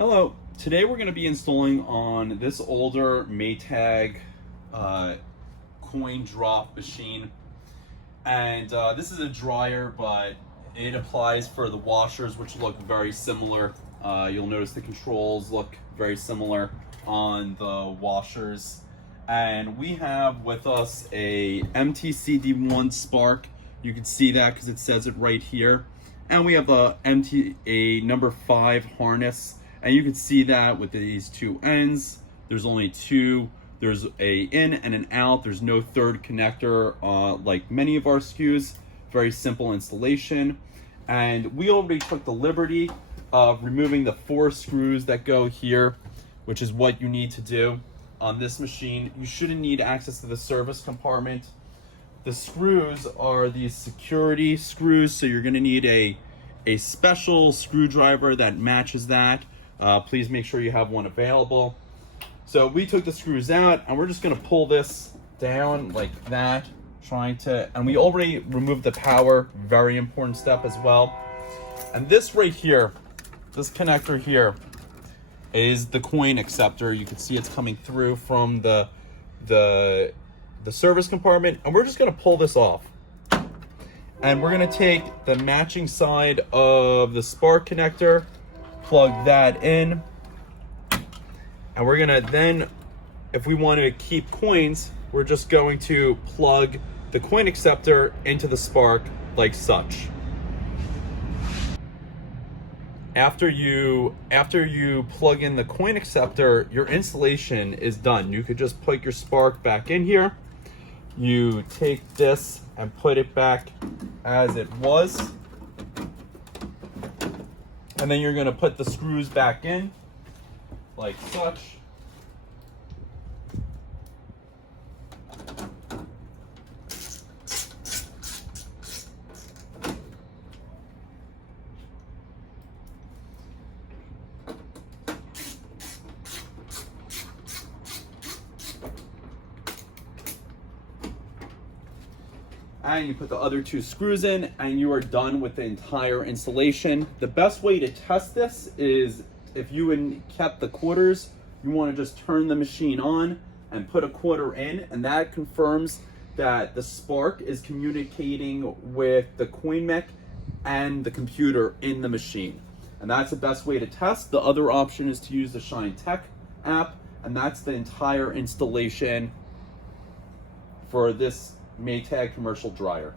Hello, today we're going to be installing on this older Maytag coin drop machine. And this is a dryer, but it applies for the washers, which look very similar. You'll notice the controls look very similar on the washers. And we have with us a MTCD1 Spark. You can see that because it says it right here. And we have a number 5 harness. And you can see that with these two ends, there's only two. There's a in and an out. There's no third connector like many of our SKUs. Very simple installation. And we already took the liberty of removing the 4 screws that go here, which is what you need to do on this machine. You shouldn't need access to the service compartment. The screws are these security screws, so you're gonna need a special screwdriver that matches that. Please make sure you have one available. So we took the screws out and we're just gonna pull this down like that, and we already removed the power, very important step as well. And this right here, this connector here, is the coin acceptor. You can see it's coming through from the service compartment, and we're just gonna pull this off. And we're gonna take the matching side of the spark connector, plug that in, and we're gonna then, if we want to keep coins, we're just going to plug the coin acceptor into the spark like such. After you plug in the coin acceptor, your installation is done. You could just put your spark back in here. You take this and put it back as it was. And then you're gonna put the screws back in, like such. And you put the other 2 screws in, and you are done with the entire installation. The best way to test this is if you kept the quarters, you want to just turn the machine on and put a quarter in, and that confirms that the spark is communicating with the coin mech and the computer in the machine. And that's the best way to test. The other option is to use the ShineTech app, and that's the entire installation for this Maytag commercial dryer.